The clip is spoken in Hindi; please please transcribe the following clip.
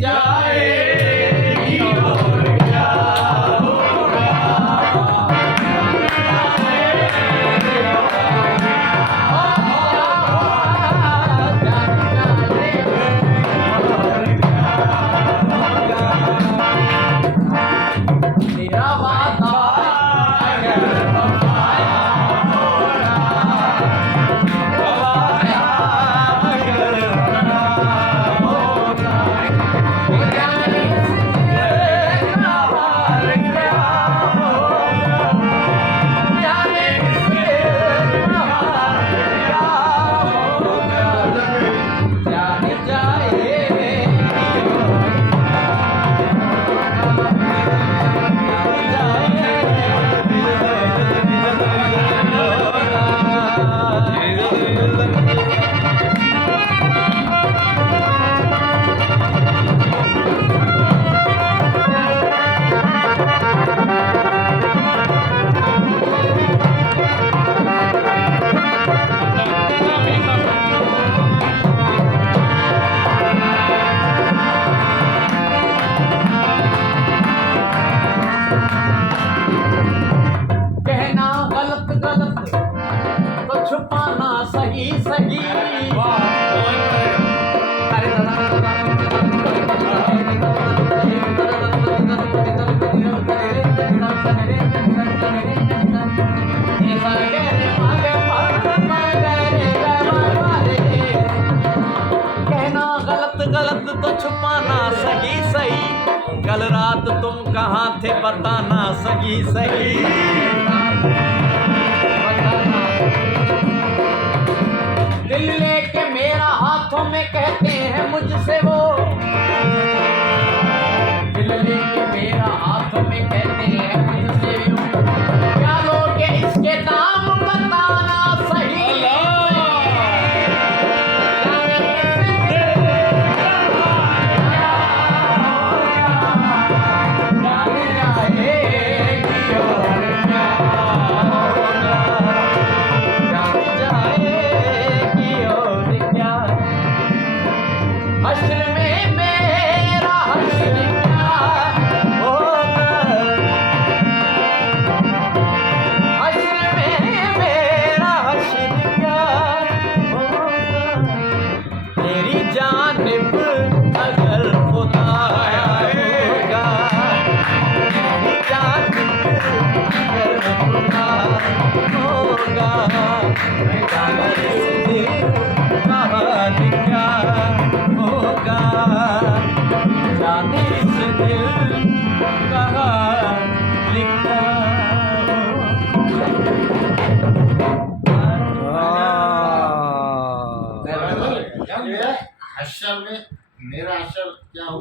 जाएगी और क्या होगा। तेरा वादा अगर वफा होगा, वादा अगर वफा होगा, वो जाने इसका हाल क्या होगा, जाने इसका हाल क्या होगा, जाने जाएगी कहना गलत गलत तो छुपाना सही सही। कहना गलत गलत तो छुपाना सही सही। कल रात तुम कहाँ थे बताना सही सही। दिल लेके मेरा हाथों में कहते हैं मुझसे वो, दिल लेके मेरा हाथों में कहते हैं मुझसे वो, क्या लोगे इसके दाम बताना सही। हश्र में मेरा हश्र क्या होगा, हश्र में मेरा हश्र क्या होगा। तेरी जानिब अगर खुदा आएगा, तेरी जानिब अगर खुदा होगा, जाने इस दिल